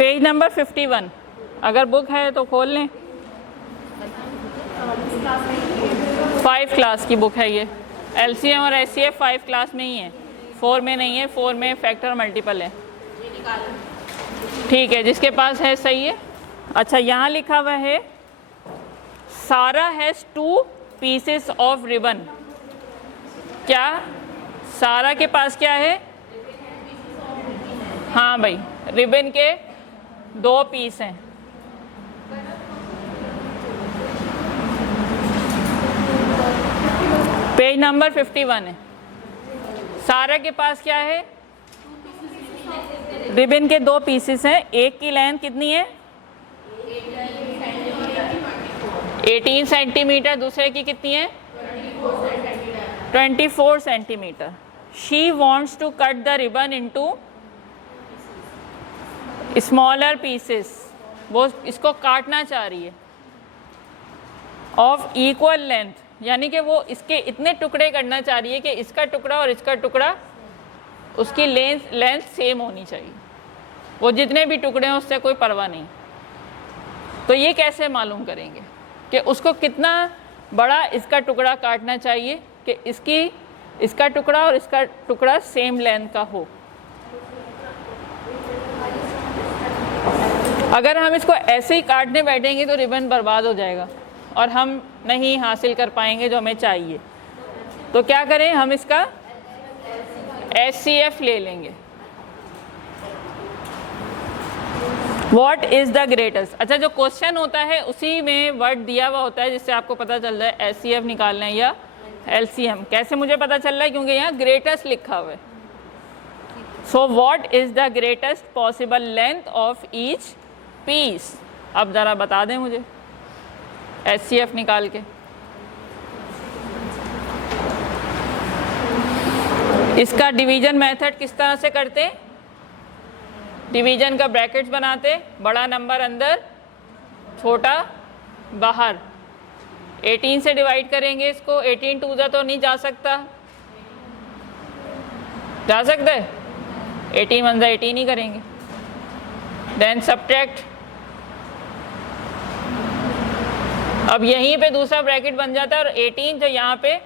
Page number 51, अगर book है तो खोल लें। 5 क्लास की बुक है ये। LCM और SCF 5 क्लास में ही है, 4 में नहीं है। 4 में फैक्टर मल्टीपल है। ठीक है, जिसके पास है सही है। अच्छा, यहाँ लिखा हुआ है सारा हैज़ 2 पीसेस ऑफ रिबन। क्या सारा के पास क्या है? हाँ भाई, रिबन के 2 पीस हैं। पेज नंबर 51 है। सारा के पास क्या है? रिबन के 2 पीसेस हैं। एक की लेंथ कितनी है? 18 सेंटीमीटर। दूसरे की कितनी है? 24 centimetre. She wants to cut the ribbon into smaller pieces. वो इसको काटना चाह रही है ऑफ इक्वल लेंथ, यानी कि वो इसके इतने टुकड़े करना चाह रही है कि इसका टुकड़ा और इसका टुकड़ा उसकी लेंथ सेम होनी चाहिए। वो जितने भी टुकड़े हैं उससे कोई परवाह नहीं। तो ये कैसे मालूम करेंगे कि उसको कितना बड़ा इसका टुकड़ा काटना चाहिए कि इसका टुकड़ा और इसका टुकड़ा सेम लेंथ का हो। अगर हम इसको ऐसे ही काटने बैठेंगे तो रिबन बर्बाद हो जाएगा और हम नहीं हासिल कर पाएंगे जो हमें चाहिए। तो क्या करें, हम इसका SCF ले लेंगे। What is the greatest? अच्छा, जो क्वेश्चन होता है उसी में वर्ड दिया हुआ होता है जिससे आपको पता चल रहा है SCF निकालना है या LCM। कैसे मुझे पता चल रहा है? क्योंकि यहाँ ग्रेटेस्ट लिखा हुआ है। So what is the greatest possible length of each piece? अब ज़रा बता दें मुझे SCF निकाल के। इसका डिवीजन मेथड किस तरह से करते? डिवीजन का ब्रैकेट्स बनाते, बड़ा नंबर अंदर, छोटा बाहर। 18 से डिवाइड करेंगे इसको। 18 2 तो नहीं जा सकता, जा सकता है? 18 1 18 ही करेंगे। Then subtract. अब यहीं पे दूसरा ब्रैकेट बन जाता है और 18 जो यहाँ पे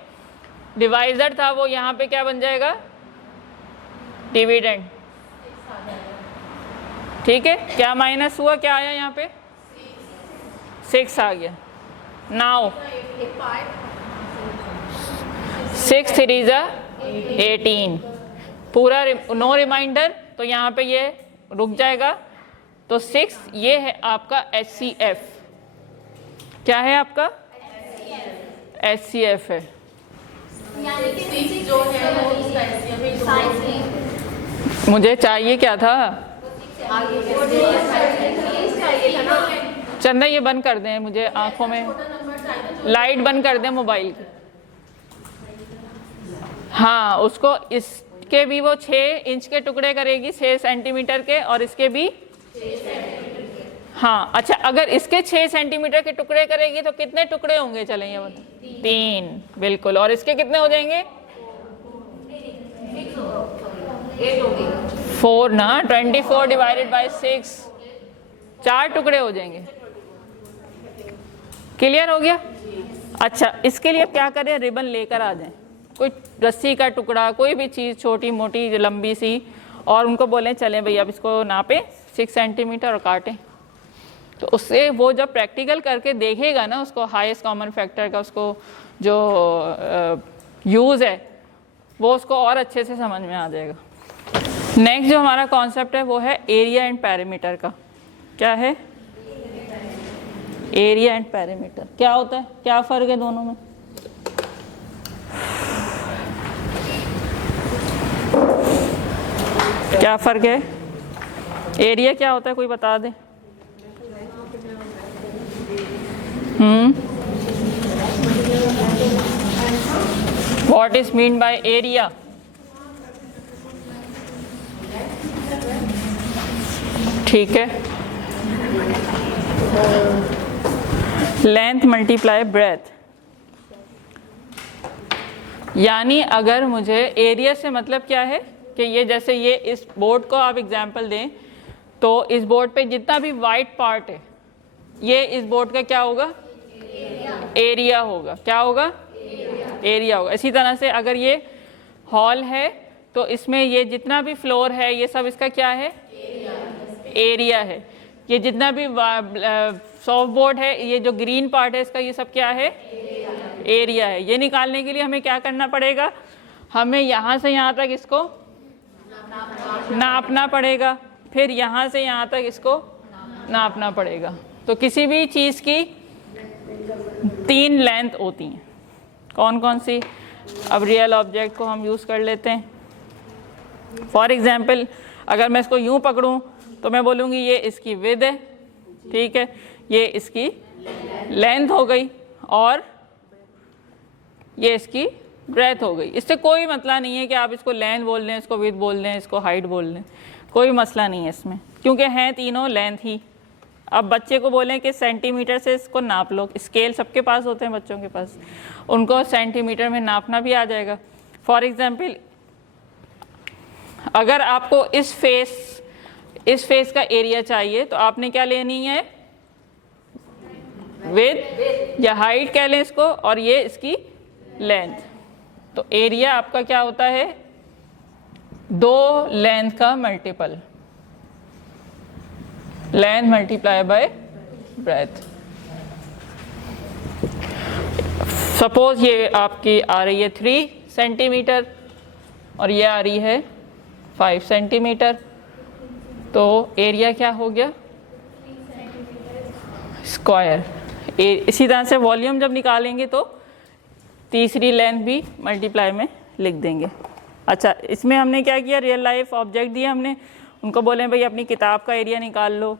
डिवाइजर था वो यहाँ पे क्या बन जाएगा? डिविडेंड। ठीक है, क्या माइनस हुआ, क्या आया यहाँ पे? 6 आ गया। नाउ 6 3 18, पूरा नो रिमाइंडर, तो यहाँ पे ये रुक जाएगा। तो 6 ये है आपका SCF। क्या है आपका? SCF है। मुझे चाहिए क्या था? चंदा ये बंद कर दें, मुझे आंखों में लाइट बंद कर दें मोबाइल की। हाँ, उसको इसके भी वो 6 इंच के टुकड़े करेगी, 6 सेंटीमीटर के, और इसके भी। हाँ, अच्छा, अगर इसके 6 सेंटीमीटर के टुकड़े करेगी तो कितने टुकड़े होंगे? चलें ये बताओ। 3, बिल्कुल। और इसके कितने हो जाएंगे? 4 ना। 24 डिवाइडेड बाई 6, 4 टुकड़े हो जाएंगे। क्लियर हो गया? अच्छा, इसके लिए क्या करें? रिबन लेकर आ जाएं, कोई रस्सी का टुकड़ा, कोई भी चीज़ छोटी मोटी लंबी सी, और उनको बोलें चलें भाई अब इसको नापें 6 सेंटीमीटर और काटें। तो उससे वो जब प्रैक्टिकल करके देखेगा ना उसको, हाईएस्ट कॉमन फैक्टर का उसको जो यूज़ है वो उसको और अच्छे से समझ में आ जाएगा। नेक्स्ट जो हमारा कॉन्सेप्ट है वो है एरिया एंड पैरामीटर का। क्या है? एरिया एंड पैरामीटर क्या होता है? क्या फ़र्क है दोनों में? क्या फ़र्क है? एरिया क्या होता है, कोई बता दे? What is mean by area? ठीक है, लेंथ मल्टीप्लाई ब्रेथ। यानी अगर मुझे एरिया से मतलब क्या है कि ये जैसे ये इस बोर्ड को आप एग्जाम्पल दें तो इस बोर्ड पे जितना भी वाइट पार्ट है ये इस बोर्ड का क्या होगा, एरिया होगा। क्या होगा, एरिया होगा। इसी तरह से अगर ये हॉल है तो इसमें ये जितना भी फ्लोर है ये सब इसका क्या है, एरिया है। ये जितना भी सॉफ्ट बोर्ड है, ये जो ग्रीन पार्ट है इसका, ये सब क्या है, एरिया है। ये निकालने के लिए हमें क्या करना पड़ेगा, हमें यहाँ से यहाँ तक इसको नापना पड़ेगा, फिर यहाँ से यहाँ तक इसको नापना पड़ेगा। तो किसी भी चीज़ की 3 लेंथ होती हैं। कौन कौन सी? अब रियल ऑब्जेक्ट को हम यूज़ कर लेते हैं। फॉर एग्जाम्पल अगर मैं इसको यूँ पकड़ूँ तो मैं बोलूँगी ये इसकी विड्थ है, ठीक है, ये इसकी लेंथ हो गई और ये इसकी ब्रेथ हो गई। इससे कोई मसला नहीं है कि आप इसको लेंथ बोल दें, इसको विड्थ बोल दें, इसको हाइट बोल दें, कोई मसला नहीं है इसमें, क्योंकि हैं तीनों लेंथ ही। अब बच्चे को बोलें कि सेंटीमीटर से इसको नाप लो, स्केल सबके पास होते हैं बच्चों के पास, उनको सेंटीमीटर में नापना भी आ जाएगा। फॉर एग्जाम्पल अगर आपको इस फेस का एरिया चाहिए तो आपने क्या लेनी है, विड्थ या हाइट कह लें इसको, और ये इसकी लेंथ। तो एरिया आपका क्या होता है, 2 लेंथ का multiple, length multiply by breath. Suppose ये आपकी आ रही है 3 सेंटीमीटर और ये आ रही है 5 सेंटीमीटर, तो एरिया क्या हो गया, स्क्वायर। इसी तरह से वॉल्यूम जब निकालेंगे तो तीसरी लेंथ भी मल्टीप्लाई में लिख देंगे। अच्छा, इसमें हमने क्या किया, रियल लाइफ ऑब्जेक्ट दिए हमने, उनको बोले भाई अपनी किताब का एरिया निकाल लो,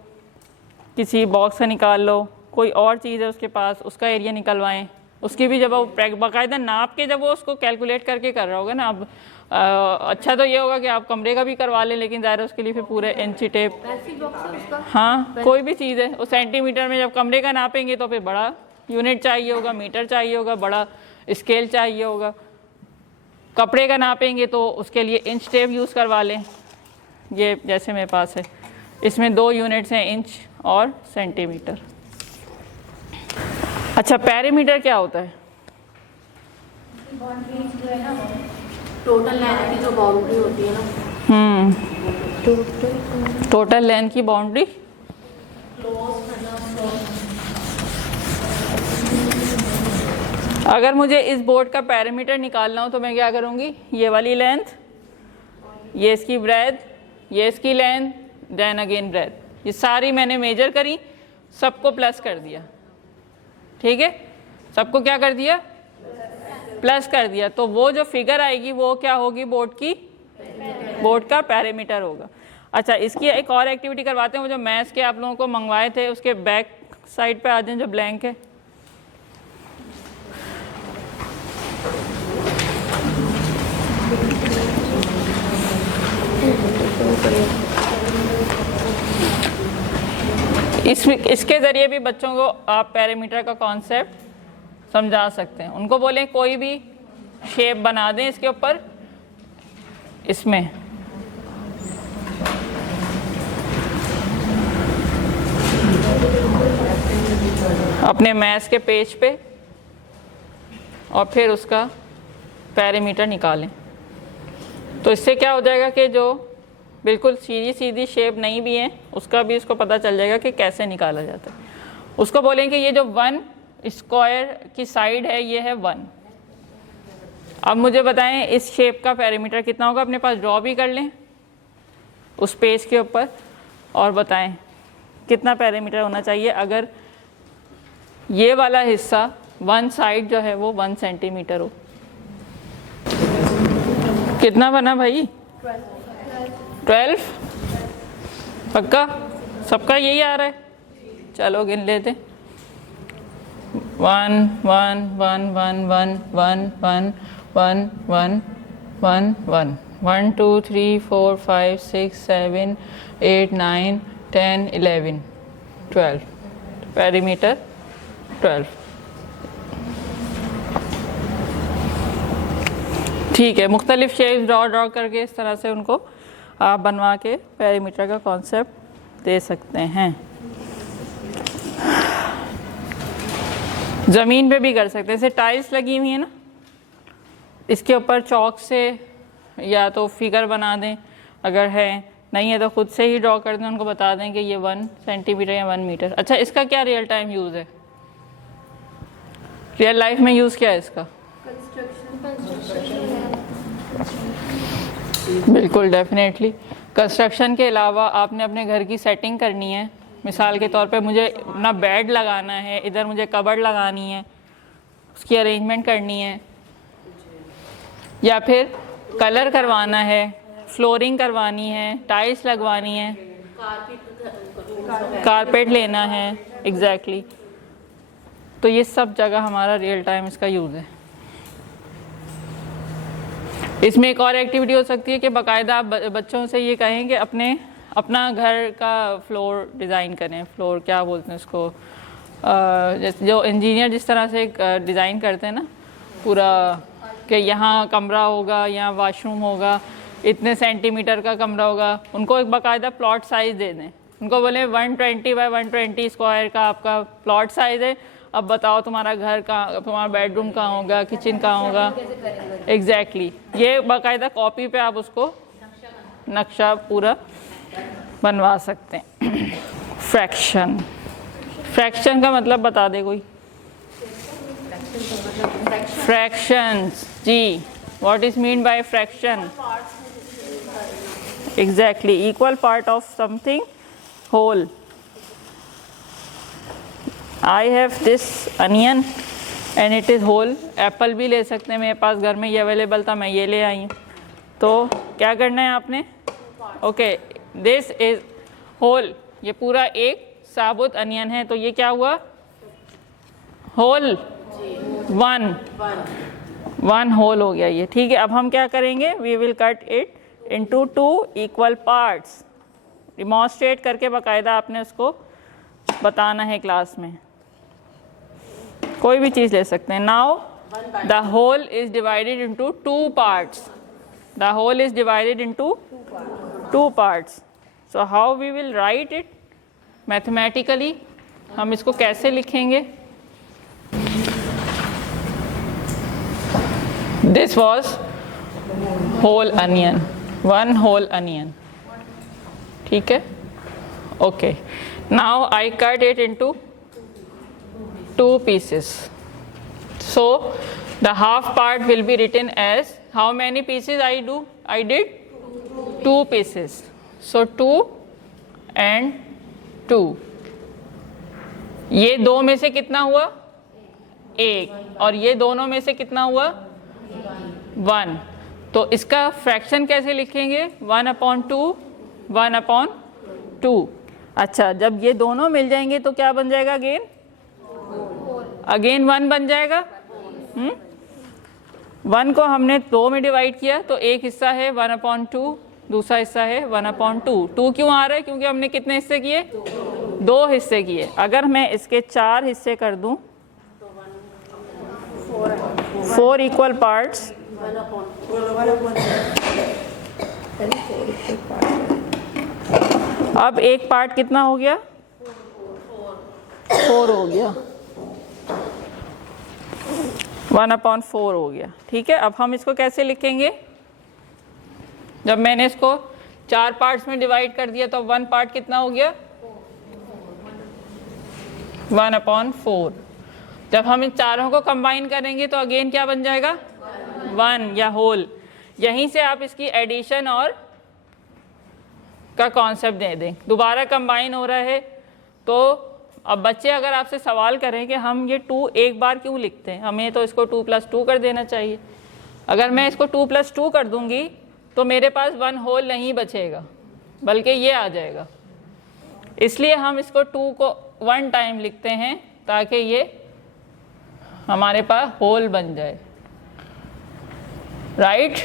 किसी बॉक्स का निकाल लो, कोई और चीज़ है उसके पास उसका एरिया निकलवाएं। उसकी भी जब वो बाकायदा नाप के जब वो उसको कैलकुलेट करके कर रहा होगा ना, अब अच्छा तो ये होगा कि आप कमरे का भी करवा लें, लेकिन ज़ाहिर है उसके लिए फिर पूरे इंची टेप, हाँ कोई भी चीज़ है, वो सेंटीमीटर में जब कमरे का नापेंगे तो फिर बड़ा यूनिट चाहिए होगा, मीटर चाहिए होगा, बड़ा स्केल चाहिए होगा। कपड़े का नापेंगे तो उसके लिए इंच टेप यूज़ करवा लें। ये जैसे मेरे पास है, इसमें 2 यूनिट्स हैं, इंच और सेंटीमीटर। अच्छा, पेरीमीटर क्या होता है? टोटल लेंथ की जो बाउंड्री होती है ना, टोटल लेंथ की बाउंड्री। अगर मुझे इस बोर्ड का पेरीमीटर निकालना हो तो मैं क्या करूँगी, ये वाली लेंथ, ये इसकी ब्रेथ, ये इसकी लेंथ, देन अगेन ब्रेथ, ये सारी मैंने मेजर करी, सबको प्लस कर दिया, ठीक है, सबको क्या कर दिया, प्लस कर दिया। तो वो जो फिगर आएगी वो क्या होगी, बोर्ड का पेरीमीटर होगा। अच्छा, इसकी एक और एक्टिविटी करवाते हैं, वो जो मैथ्स के आप लोगों को मंगवाए थे उसके बैक साइड पे आ जाएं, जो ब्लैंक है। इसके ज़रिए भी बच्चों को आप पेरीमीटर का कॉन्सेप्ट समझा सकते हैं। उनको बोलें कोई भी शेप बना दें इसके ऊपर, इसमें अपने मैथ्स के पेज पे, और फिर उसका पेरीमीटर निकालें। तो इससे क्या हो जाएगा कि जो बिल्कुल सीधी सीधी शेप नहीं भी है उसका भी इसको पता चल जाएगा कि कैसे निकाला जाता है। उसको बोलेंगे ये जो 1 स्क्वायर की साइड है ये है 1। अब मुझे बताएं इस शेप का पेरीमीटर कितना होगा, अपने पास ड्रॉ भी कर लें उस पेज के ऊपर और बताएं कितना पेरीमीटर होना चाहिए अगर ये वाला हिस्सा 1 साइड जो है वो 1 सेंटीमीटर हो। कितना बना भाई, 12। पक्का सबका यही आ रहा है, चलो गिन लेते। 1 1 1 1 1 1 1 1 1 1 1 1 2 3 4 5 6 7 8 9 10 11 12, पेरीमीटर 12। ठीक है, मुख्तलिफ शेप्स ड्रॉ करके इस तरह से उनको आप बनवा के पेरीमीटर का कॉन्सेप्ट दे सकते हैं। ज़मीन पे भी कर सकते हैं, जैसे टाइल्स लगी हुई है ना, इसके ऊपर चौक से या तो फिगर बना दें, अगर है नहीं है तो खुद से ही ड्रॉ कर दें, उनको बता दें कि ये 1 सेंटीमीटर या 1 मीटर। अच्छा, इसका क्या रियल टाइम यूज़ है, रियल लाइफ में यूज़ क्या है इसका? बिल्कुल, डेफिनेटली। कंस्ट्रक्शन के अलावा आपने अपने घर की सेटिंग करनी है, मिसाल के तौर पे मुझे अपना बेड लगाना है, इधर मुझे कबर्ड लगानी है, उसकी अरेंजमेंट करनी है, या फिर कलर करवाना है, फ्लोरिंग करवानी है, टाइल्स लगवानी है, कारपेट लेना है, एग्जैक्टली। तो ये सब जगह हमारा रियल टाइम इसका यूज़ है। इसमें एक और एक्टिविटी हो सकती है कि बाकायदा आप बच्चों से ये कहें कि अपना घर का फ्लोर डिज़ाइन करें। फ्लोर क्या बोलते हैं उसको, जैसे जो इंजीनियर जिस तरह से डिज़ाइन करते हैं ना पूरा, कि यहाँ कमरा होगा, यहाँ वॉशरूम होगा, इतने सेंटीमीटर का कमरा होगा, उनको एक बाकायदा प्लॉट साइज़ दे दें। उनको बोले 120 बाय 120 स्क्वायर का आपका प्लॉट साइज़ है, अब बताओ तुम्हारा घर कहाँ, तुम्हारा बेडरूम कहाँ होगा, किचन कहाँ होगा, एग्जैक्टली। ये बाकायदा कॉपी पे आप उसको नक्शा पूरा बनवा सकते हैं। फ्रैक्शन, फ्रैक्शन का मतलब बता दे कोई? फ्रैक्शंस, जी, what is mean by fraction? Exactly, equal part of something whole. I have this onion and it is whole। Apple भी ले सकते हैं, मेरे पास घर में ये अवेलेबल था, मैं ये ले आई हूँ। तो क्या करना है आपने? ओके, दिस इज होल, ये पूरा एक साबुत अनियन है, तो ये क्या हुआ? होल, वन होल हो गया ये, ठीक है। अब हम क्या करेंगे? We will cut it into 2 equal parts. Demonstrate करके बाकायदा आपने उसको बताना है क्लास में, कोई भी चीज़ ले सकते हैं। Now the whole is divided into 2 parts. The whole is divided into 2 parts. So how we will write it mathematically? हम इसको कैसे लिखेंगे? This was whole onion, 1 whole onion, ठीक है। Okay, now I cut it into 2 pieces. So the half part will be written as, how many pieces I did 2 pieces. So 2 and 2, ये 2 में से कितना हुआ? 1, और ये दोनों में से कितना हुआ? 1। तो इसका फ्रैक्शन कैसे लिखेंगे? 1/2, 1/2। अच्छा, जब ये दोनों मिल जाएंगे तो क्या बन जाएगा? अगेन 1 बन जाएगा। 1 को हमने 2 में डिवाइड किया, तो एक हिस्सा है 1/2, दूसरा हिस्सा है 1/2। 2 क्यों आ रहा है? क्योंकि हमने कितने हिस्से किए? 2 हिस्से किए। अगर मैं इसके 4 हिस्से कर दूं, 4 इक्वल पार्ट्स, अब एक पार्ट कितना हो गया? 4 हो गया, 1/4 हो गया, ठीक है। अब हम इसको कैसे लिखेंगे? जब मैंने इसको 4 पार्ट्स में डिवाइड कर दिया तो 1 पार्ट कितना हो गया? 1/4। जब हम इन चारों को कंबाइन करेंगे तो अगेन क्या बन जाएगा? 1 या होल। यहीं से आप इसकी एडिशन और का कॉन्सेप्ट दे दें, दोबारा कंबाइन हो रहा है। तो अब बच्चे अगर आपसे सवाल करें कि हम ये 2 एक बार क्यों लिखते हैं, हमें तो इसको 2 + 2 कर देना चाहिए। अगर मैं इसको 2 + 2 कर दूंगी तो मेरे पास 1 होल नहीं बचेगा, बल्कि ये आ जाएगा। इसलिए हम इसको 2 को 1 टाइम लिखते हैं ताकि ये हमारे पास होल बन जाए, राइट?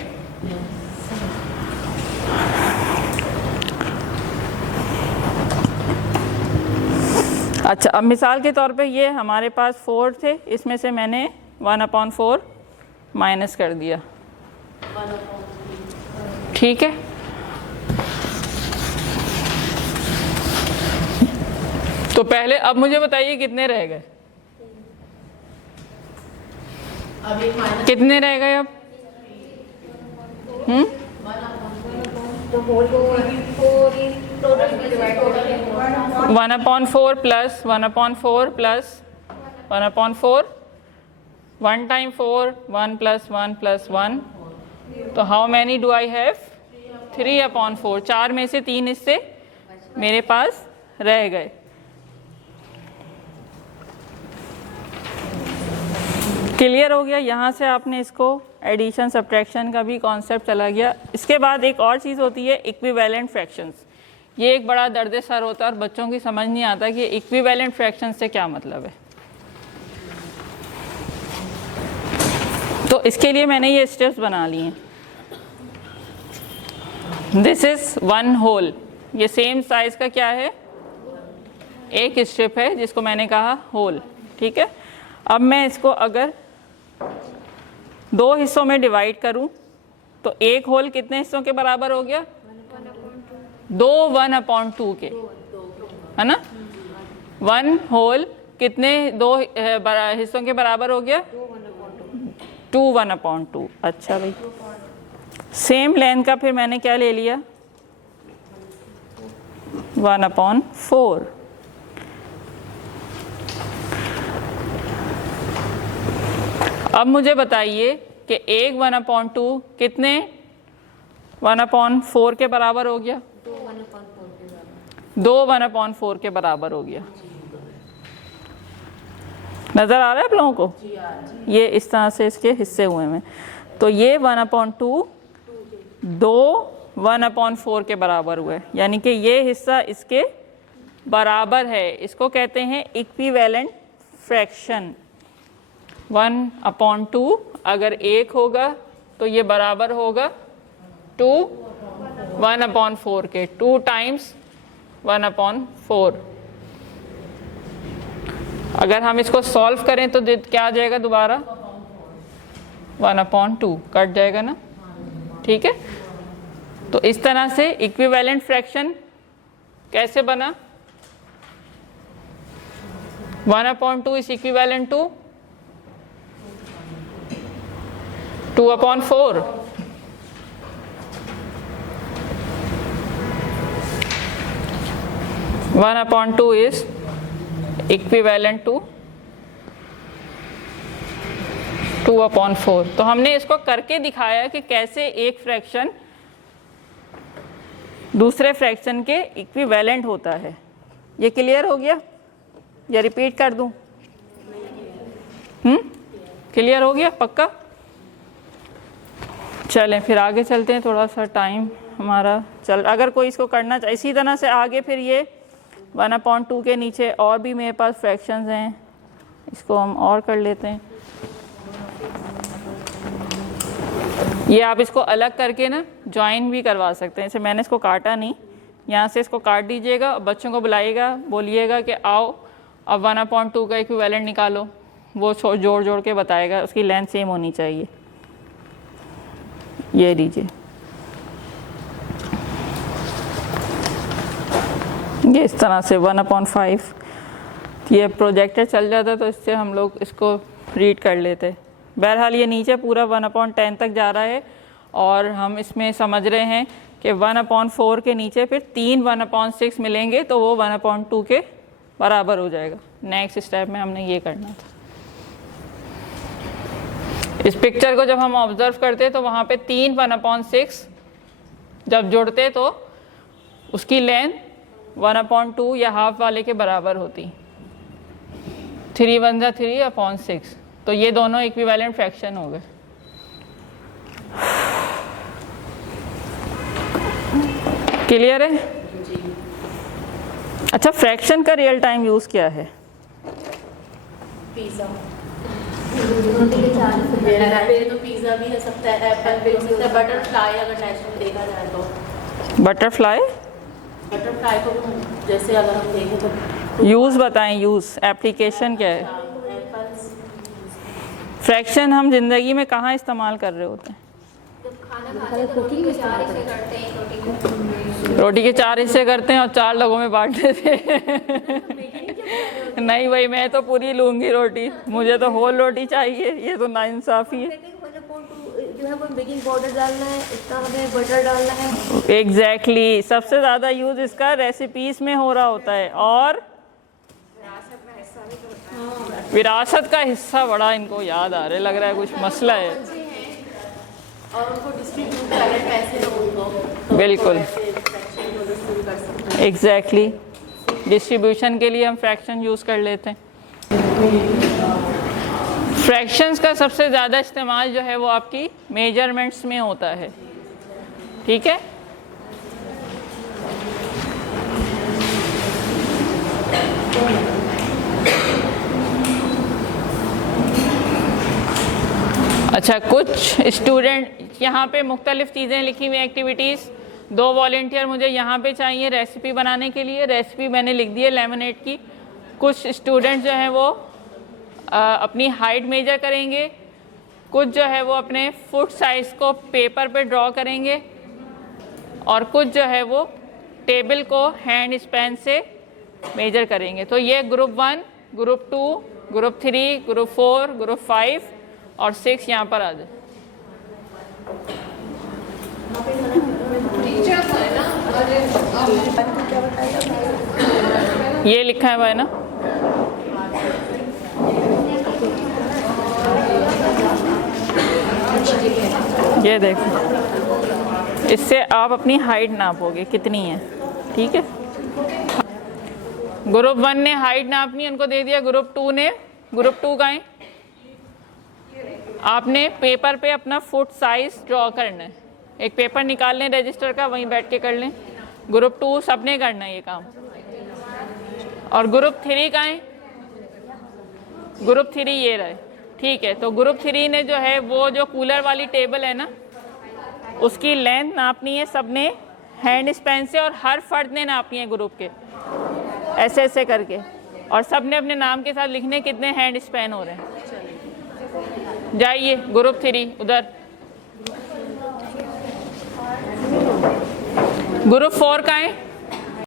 अच्छा, अब मिसाल के तौर पे ये हमारे पास 4 थे, इसमें से मैंने 1/4 माइनस कर दिया, ठीक है। तो पहले अब मुझे बताइए कितने रह गए, अब ये माइनस कितने रह गए अब? तो whole total 1/4 plus 1/4 plus 1/4, 1 time 4, 1 plus 1 plus 1, तो how many do I have? 3/4। 4 में से 3 हिस्से मेरे पास रह गए। क्लियर हो गया? यहाँ से आपने इसको एडिशन सब्ट्रैक्शन का भी कॉन्सेप्ट चला गया। इसके बाद एक और चीज़ होती है इक्विवेलेंट फ्रैक्शंस। ये एक बड़ा दर्द सर होता है और बच्चों की समझ नहीं आता कि इक्विवेलेंट फ्रैक्शन से क्या मतलब है। तो इसके लिए मैंने ये स्टेप्स बना लिए हैं। दिस इज 1 होल, ये सेम साइज का क्या है? एक स्ट्रिप है जिसको मैंने कहा होल, ठीक है। अब मैं इसको अगर 2 हिस्सों में डिवाइड करूं तो एक होल कितने हिस्सों के बराबर हो गया? 2 1/2 के, है ना। 1 होल कितने 2 हिस्सों के बराबर हो गया? 2 1/2। अच्छा भाई, सेम लेंथ का फिर मैंने क्या ले लिया? 1/4। अब मुझे बताइए कि एक 1/2 कितने 1/4 के बराबर हो गया? 2 1/4 के बराबर हो गया। नज़र आ रहा है आप लोगों को? ये इस तरह से इसके हिस्से हुए हैं। तो ये 1/2 2 1/4 के बराबर हुए, यानी कि ये हिस्सा इसके बराबर है। इसको कहते हैं इक्विवेलेंट फ्रैक्शन। 1/2 अगर 1 होगा तो ये बराबर होगा 2 1/4 के, 2 टाइम्स 1/4। अगर हम इसको सॉल्व करें तो क्या आ जाएगा? दोबारा 1/2 कट जाएगा ना, ठीक है। तो इस तरह से इक्विवेलेंट फ्रैक्शन कैसे बना? 1/2 is equivalent to 2/4। One upon 2 is equivalent to 2/4। तो हमने इसको करके दिखाया कि कैसे एक फ्रैक्शन दूसरे फ्रैक्शन के इक्विवेलेंट होता है। ये क्लियर हो गया या रिपीट कर दूं? क्लियर हो गया पक्का? चलें फिर आगे चलते हैं, थोड़ा सा टाइम हमारा चल, अगर कोई इसको करना चाहिए इसी तरह से आगे। फिर ये 1/2 के नीचे और भी मेरे पास फ्रैक्शंस हैं, इसको हम और कर लेते हैं। ये आप इसको अलग करके ना ज्वाइन भी करवा सकते हैं। जैसे मैंने इसको काटा नहीं, यहाँ से इसको काट दीजिएगा, बच्चों को बुलाइएगा, बोलिएगा कि आओ अब 1/2 का इक्विवेलेंट निकालो। वो जोड़ जोड़ के बताएगा, उसकी लेंथ सेम होनी चाहिए। ये लीजिए, ये इस तरह से 1/5। ये प्रोजेक्टर चल जाता तो इससे हम लोग इसको रीड कर लेते। बहरहाल ये नीचे पूरा 1/10 तक जा रहा है और हम इसमें समझ रहे हैं कि 1/4 के नीचे फिर 3 1/6 मिलेंगे तो वो 1/2 के बराबर हो जाएगा। नेक्स्ट स्टेप में हमने ये करना था। इस पिक्चर को जब हम ऑब्जर्व करते तो वहाँ पे 3 1/6 जब जुड़ते तो उसकी लेंथ 1/2 या हाफ वाले के बराबर होती। 3 1 जा 3/6, तो ये दोनों इक्विवेलेंट फ्रैक्शन हो गए। क्लियर है? अच्छा, फ्रैक्शन का रियल टाइम यूज क्या है? पिज़्ज़ा तो पिज़्ज़ा भी हो सकता है, एप्पल भी हो सकता है, बटरफ्लाई अगर नेचुरल देखा जाए तो। बटरफ्लाई को जैसे अगर हम देखें तो यूज बताएं, यूज एप्लीकेशन क्या है? फ्रैक्शन हम जिंदगी में कहाँ इस्तेमाल कर रहे होते हैं? रोटी के 4 हिस्से करते हैं और 4 लोगों में बांट देते हैं। नहीं भाई, मैं तो पूरी लूंगी रोटी, मुझे तो होल रोटी चाहिए, ये तो नाइंसाफी है। जो है वो बेकिंग पाउडर डालना है, इतना हमें बटर डालना है। एग्जैक्टली सबसे ज़्यादा यूज़ इसका रेसिपीज़ में हो रहा होता है, और विरासत का हिस्सा बड़ा इनको याद आ रहा है, लग रहा है कुछ मसला है। और उनको डिस्ट्रीब्यूट करने पैसे लोगों को, बिल्कुल कर एग्जैक्टली डिस्ट्रीब्यूशन के लिए हम फ्रैक्शन यूज़ कर लेते हैं। फ्रैक्शंस का सबसे ज़्यादा इस्तेमाल जो है वो आपकी मेजरमेंट्स में होता है, ठीक है। अच्छा, कुछ स्टूडेंट यहाँ पे मुख्तलिफ़ चीज़ें लिखी हुई एक्टिविटीज़। 2 वॉलेंटियर मुझे यहाँ पे चाहिए रेसिपी बनाने के लिए। रेसिपी मैंने लिख दी है लेमनेड की। कुछ स्टूडेंट जो हैं वो अपनी हाइट मेजर करेंगे, कुछ जो है वो अपने फुट साइज़ को पेपर पे ड्रॉ करेंगे, और कुछ जो है वो टेबल को हैंड स्पैन से मेजर करेंगे। तो ये group 1, group 2, group 3, group 4, group 5 और 6 यहाँ पर आ जाए। ये लिखा हुआ है ना, ये देखो, इससे आप अपनी हाइट नापोगे कितनी है, ठीक है। ग्रुप 1 ने हाइट नापनी, उनको दे दिया। ग्रुप 2 ने, ग्रुप 2 का है, आपने पेपर पे अपना फुट साइज ड्रॉ करना है। एक पेपर निकाल लें रजिस्टर का, वहीं बैठ के कर लें। ग्रुप 2 सबने करना है ये काम। और ग्रुप 3 का है, ग्रुप 3 ये रहे, ठीक है। तो ग्रुप 3 ने जो है वो जो कूलर वाली टेबल है ना, उसकी लेंथ नापनी है सबने हैंड स्पैन से, और हर फर्द ने नापनी है ग्रुप के, ऐसे ऐसे करके, और सबने अपने नाम के साथ लिखने कितने हैंड स्पैन हो रहे हैं। जाइए ग्रुप 3 उधर। ग्रुप 4 का है,